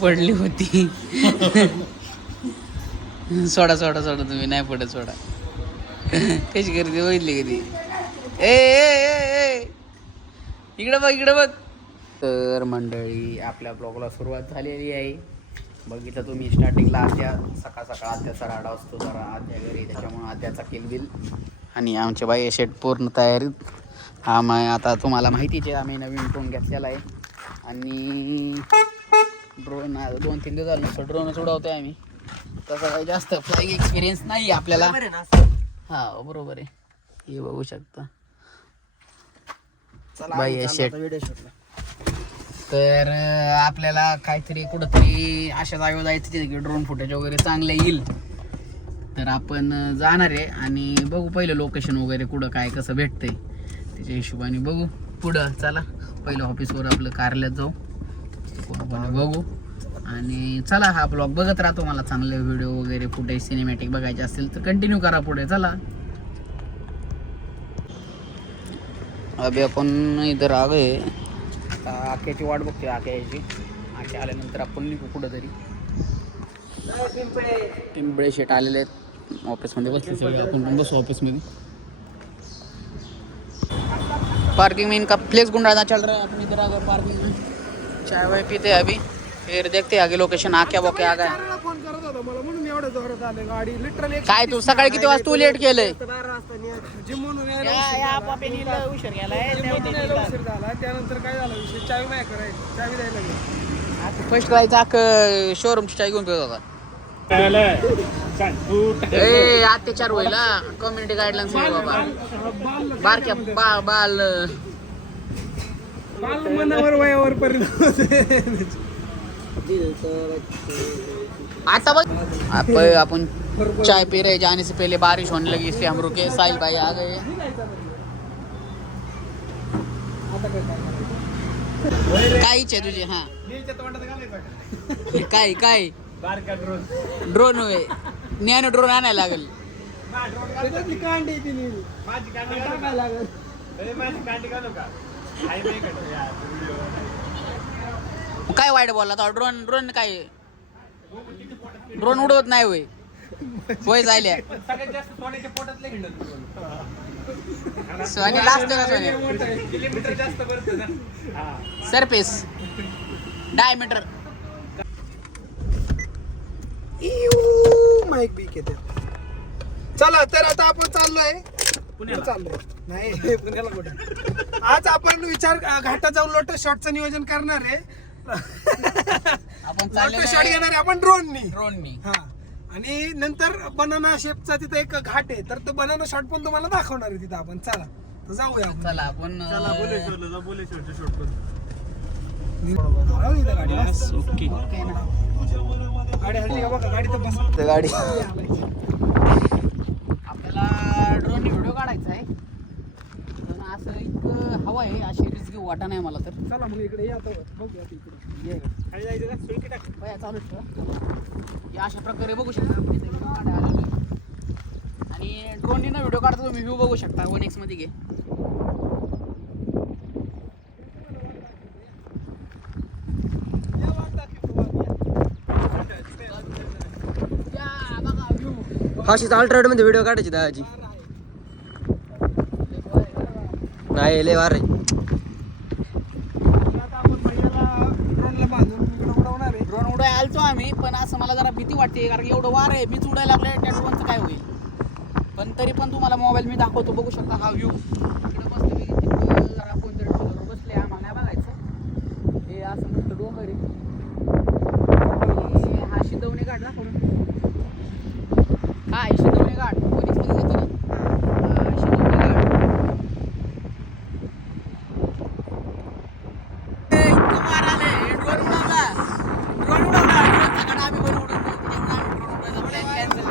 पडली होती. सोडा सोडा सोडा, तुम्ही नाही पडत सोडा. कशी करते बघितली कधी? ए इकडं बघ इकडं बघ. तर मंडळी आपल्या ब्लॉगला सुरुवात झालेली आहे. बघितलं तुम्ही स्टार्टिंगला आद्या सकाळ सकाळ आद्याचा राडा असतो जरा आद्या घरी, त्याच्यामुळे आद्याचा किलबिल. आणि आमचे बाई शेट पूर्ण तयारीत. आता तुम्हाला माहितीच आहे आम्ही नवीन ड्रोन घेतलेला आहे. आणि ड्रोन 2-3 दिवस झालं नुसतं ड्रोनच उडवतोय आम्ही. तसं काही जास्त फ्लाईंग एक्सपिरियन्स नाही आपल्याला. हा बरोबर आहे, हे बघू शकता बाई शेट. तर आपल्याला काहीतरी कुठंतरी अशा जागेवर जायचं की ड्रोन फुटेज वगैरे चांगलं येईल. तर आपण जाणार आहे आणि बघू पहिलं लोकेशन वगैरे कुठं काय कसं भेटतंय त्याच्या हिशोबाने बघू पुढं. चला पहिलं ऑफिसवर आपलं कार्यालयात जाऊ, कोणाकोणी बघू. आणि चला हा ब्लॉग बघत राहतो. मला चांगले व्हिडिओ वगैरे फुटेज सिनेमॅटिक बघायचे असतील तर कंटिन्यू करा पुढे. चला अभि आपण इथं आ गए. आता आख्याची वाट बघतोय, आख्या यायची. आख्या आल्यानंतर आपण निघू कुठंतरी. पिंपळे शेट आलेले आहेत ऑफिसमध्ये, बसले सगळे. आपण पण बसू ऑफिसमध्ये. पार्किंग में इनका फ्लेक्स गुंडाना चल रहा है. अपन इधर आ गए पार्किंग में, चाय वाय पीते अभी, फिर देखते आगे लोकेशन. आख्या बोके आ गया. काय तू सकाळी किती वाजता तू लेट केलंय? उशीर गेलाय. त्यानंतर काय झालं विषय, चावी नाही करायची, चावी द्यायला गेली. फर्स्ट करायचा शोरूमची चाय घेऊन फिरत होता. अत्याचार होईल कम्युनिटी गाईडलाईन्स बाबा. बारक्या बाल मनावर वयावर परिणाम. आता बघ अपन चाय पी रहे, जाने से पहले बारिश होने लगी इसलिए हम रुके. साहिल भाई आ गए. काय इच्छा आहे तुझी? हा काय काय ड्रोन होय, नॅनो ड्रोन आणायला लागेल. काय वाईट बोलला तो? ड्रोन ड्रोन काय ड्रोन उडवत नाही होय. होय जायल्या सोनी लास्ट का सोनी सरफेस डायमीटर माईक बी येते. चला तर आता आपण चाललोय चाललोय नाही पुण्याला कुठे. आज आपण घाटात जाऊन लोटस शॉटचं नियोजन करणार आहे. आपण लोटस शॉट घेणार आहे आपण ड्रोननी. ड्रोननी आणि नंतर बनाना शेपचा तिथे एक घाट आहे, तर तो बनाना शॉट पण तुम्हाला दाखवणार आहे तिथं आपण. चला तर जाऊया आपण. चला आपण गाडी हल्ली का बघा, गाडी तर बस गाडी. आपल्याला ड्रोन व्हिडिओ काढायचा आहे पण असं इतकं हवा आहे, अशी रिस्क वाटा नाही मला. तर चला मग इकडे या, बघूया इकडे ये. खाली जायचं का? सुळकी टाक. चालू ठेवा. अशा प्रकारे बघू शकता आपण इथे व्हिडिओ काढायला आलेलो. आणि ड्रोननी ना व्हिडिओ काढता तुम्ही व्ह्यू बघू शकता. 1x मध्ये घे. फाशीच अल्ट्रावेट मध्ये व्हिडिओ काढायची दादाची. नाही लय वार आहे. ड्रोन उडायला आलतो आम्ही, पण असं मला जरा भीती वाटते कारण एवढं वार आहे. मीच उडायला लागलं त्या ड्रोनचं काय होईल. पण तरी पण तुम्हाला मोबाईल मी दाखवतो, बघू शकता हा व्ह्यू. इकडं बसले जरा कोणतरी डोंगरावर बसले, आम्हाला नाही बघायचं. हे असं मस्त डोंगर आहे. हा शिदवणे घाट दाखवून. हा शिदवणे घाट कोणीच मध्ये येतो ना. शिदवणे घाट इतकं वार आलंय. ड्रोन उडवला, ड्रोन उडवला. ड्रोनचा घाट आम्ही बरं उडवतो. ड्रोन उडवायचा प्लॅन कॅन्सल.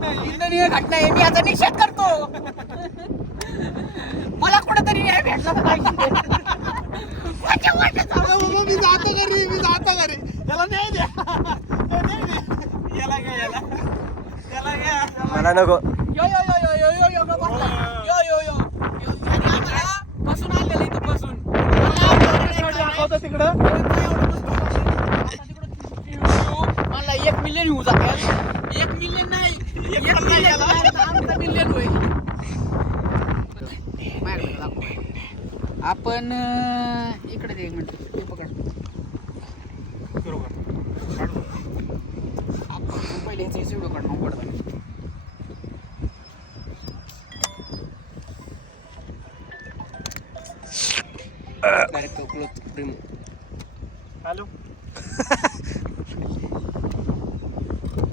निंदनीय घटना आहे. मी याचा निषेध करतो. मला कुठेतरी न्याय भेटला तर पाहिजे. मी जातो घरी याला न्याय द्या. याला घ्या मला नको. यो यो यो यो यो यो यो बसला. यो यो यो आणि आम्हाला बसून आणलेलं इथं बसून. दाखवतो तिकडं. मला 1 मिलियन होऊ जाते. 1 मिलियन नाही, 1 मिलियन होईल. माझ्याकडे दाखव. आपण इकडे दे एक मिनिट. ते पकड. आपण पहिले ह्याचा व्हिडिओ काढणं पडतं. हॅलो.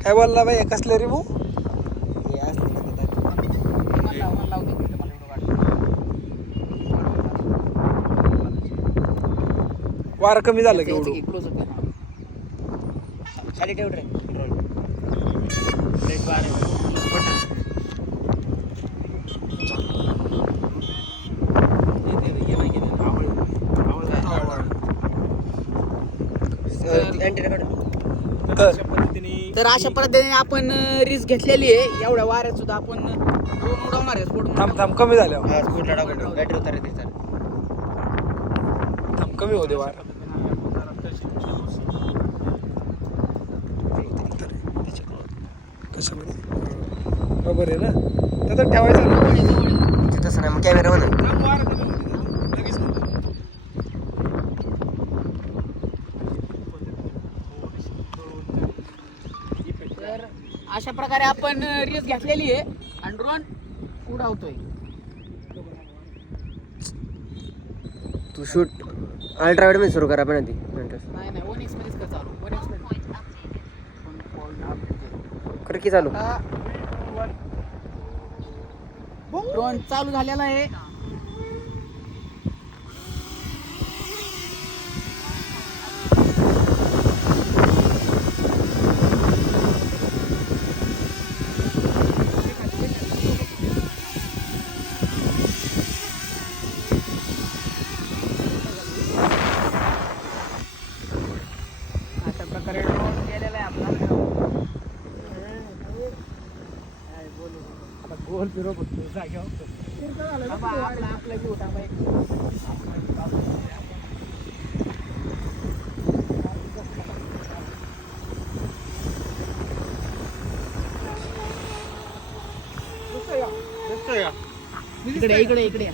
काय बोलला बाई कसले रे भाऊ. वार कमी झालं की एवढं. खाली ठेव रे. तर अशा पद्धतीने आपण रिस्क घेतलेली आहे. एवढ्या वाऱ्यात सुद्धा आपण ड्रोन उडवणार आहे. थांब कमी झालं. बॅटरी उतारायची सर. थांब कमी होते वार. कशामध्ये बरोबर आहे ना. त्याचं ठेवायचं ना. तसं नाही मग कॅमेरा म्हणा. वार कमी होते लगेच. तर अशा प्रकारे आपण रिस्क घेतलेली आहे आणि ड्रोन उडवतोय. तू शूट अल्ट्रा मध्ये सुरू करा पण आधी. नाही 1x मध्येच कर चालू. 1x मध्ये कर की चालू. ड्रोन चालू झालेला आहे. अशा प्रकारे ड्रोन गेलेला आहे आपला. गोल फिरो बघतो जाग्यावर. आपला घेऊ टाका एक. इकडे या.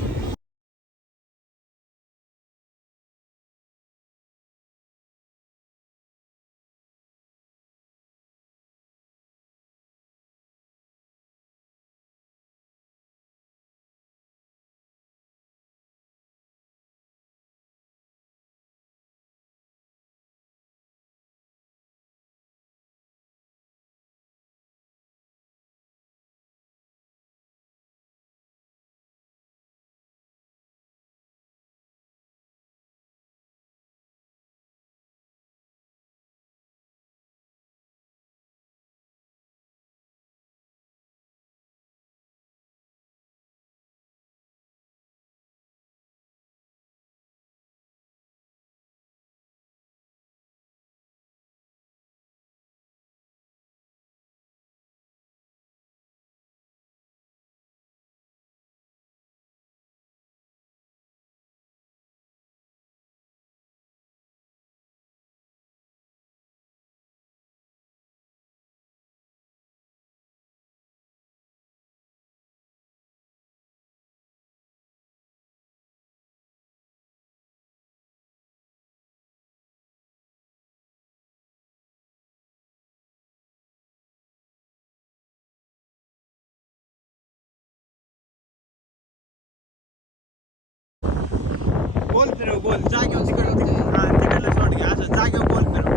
गोल फिरव गोल जागेवर तिकडलं शॉट घ्या. असं जागेवर गोल फिरव.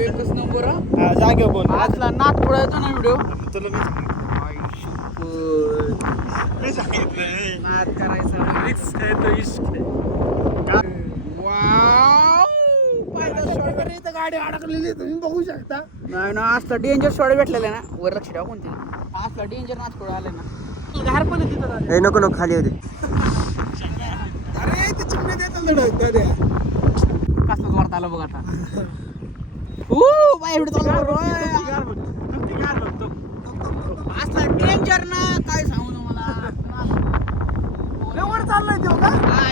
एकच नंबर. हा जागेवर गोल. आजला नाक पुढे येतो ना व्हिडिओ. तुला मी सांगितलं नाद करायचा. रिक्स आहे तो इश्क आहे. वाव. इथं गाडी अडकलेली तुम्ही बघू शकता. नाही ना असलं डेंजर शॉट भेटलेलं ना वर लक्ष ठेवा कोणते असलं डेंजर नाच पुढे आलं ना घार पण आहे तिथं झाले. ए, नको नको खाली होते. अरे ते चिमणे देतात लढत दाद्या. कसलाच वार्ता आलं बघ आता बाय एवढं चालू असलं डेंजर ना काय सांगू तुम्हाला वर चाललाय तो का?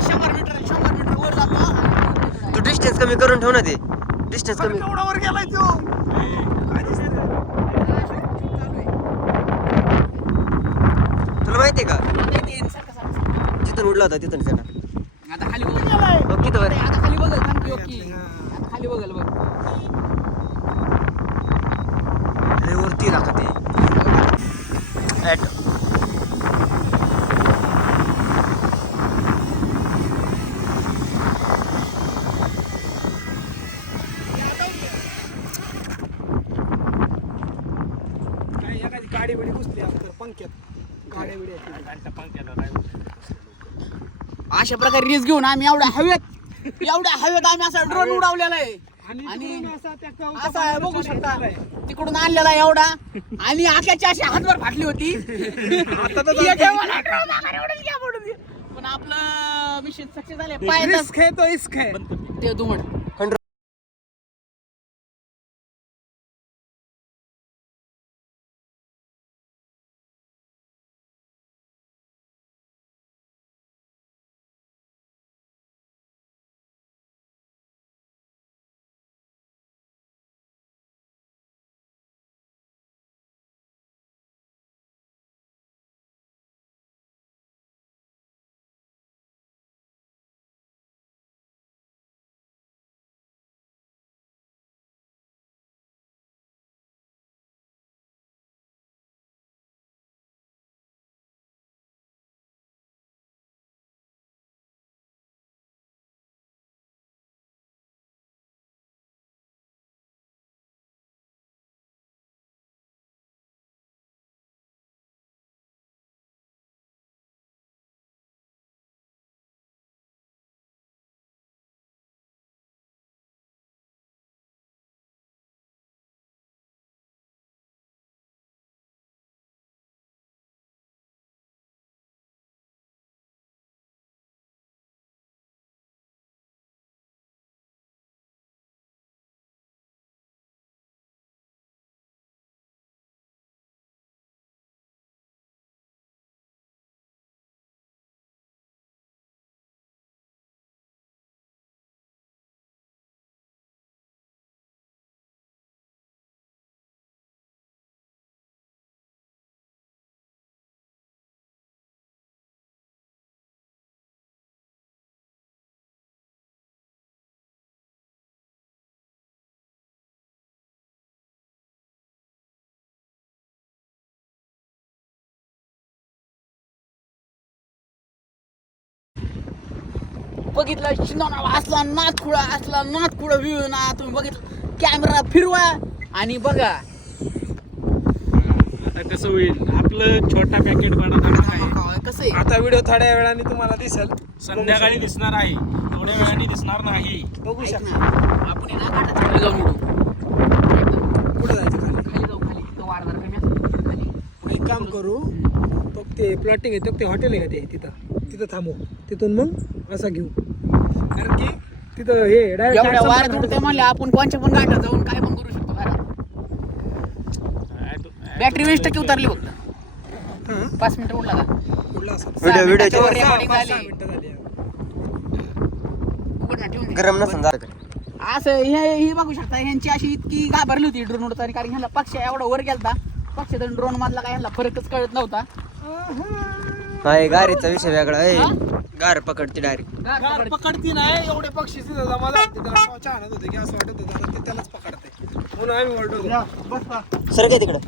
100 मीटर वर जातो तू डिस्टन्स कमी करून ठेव ना ते डिस्टन्स कमी. केवढा वर गेलाय तो. काय दिसतंय? तुला माहितीये का जिथून उडला होता तिथून त्याला आता खाली बघ बघ किती वर. आता खाली बघल थांब की आता खाली बघल बघ लय वरती राहत ते ॲट. काय एखादी गाडी बिडी घुसली आपल्या पंख्यात. गाड्या बिड्या अशा प्रकारे रेस घेऊन आम्ही एवढ्या हवेत आम्ही असा ड्रोन उडवलेला आहे आणि आणि असा त्या असा आहे, बघू शकता तिकडून आणलेला आहे एवढा आणि आख्याची अशी हातभर फाटली होती येते मला drone आकारे उडून घ्या म्हणून. पण आपलं मिशन सक्सेस झाले पाय रिस्क आहे तो इस्क आहे. ते दुमड बघितलं शिंदोना असला नाथखुळा व्ह्यू ना तुम्ही बघितलं कॅमेरा फिरवा आणि बघा आता कसं होईल आपलं छोटा पॅकेट बनवणार कसं आहे आता व्हिडिओ थोड्या वेळाने तुम्हाला दिसेल. संध्याकाळी दिसणार आहे थोड्या वेळाने दिसणार नाही. बघू ऐक शकता. ना, आपण आहे ना घाटाच्या खाली जाऊन उडू कुठं जायचं खाली? खाली जाऊ खाली तिथं वाढ जरा कमी असेल खाली एक काम करू. तो ते प्लॉटिंग आहे तो ते हॉटेल आहे का ते तिथं थांबू. तिथून मग असा घेऊ कारण की तिथं हे एवढ्या वाऱ्यात उडते म्हणले आपण कोणच्या पण घाटात जाऊन काय पण करू शकतो घरात. बॅटरी 20% उतरली फक्त 5 मिनिटं उडला का कुठला असा व्हिडिओ recording झाली. 6 मिनिटं झाली. उघड ना, ठेवून दे. गरम नसन झालं का? असं हे बघू शकता ह्यांची अशी इतकी घाबरली होती ड्रोन उडताना कारण ह्यांना पक्ष एवढा वर गेलता पक्ष ड्रोन मधला काय ह्यांना फरकच कळत नव्हता. नाही गाडीचा विषय वेगळा आहे. गार पकडते डायरेक्ट. गार पकडती नाही एवढे पक्षी तिथं जमा झाले त्याला छान होते की असं वाटत होतं आता ते त्यालाच पकडते म्हणून आम्ही ओरडतो. सर काय तिकडं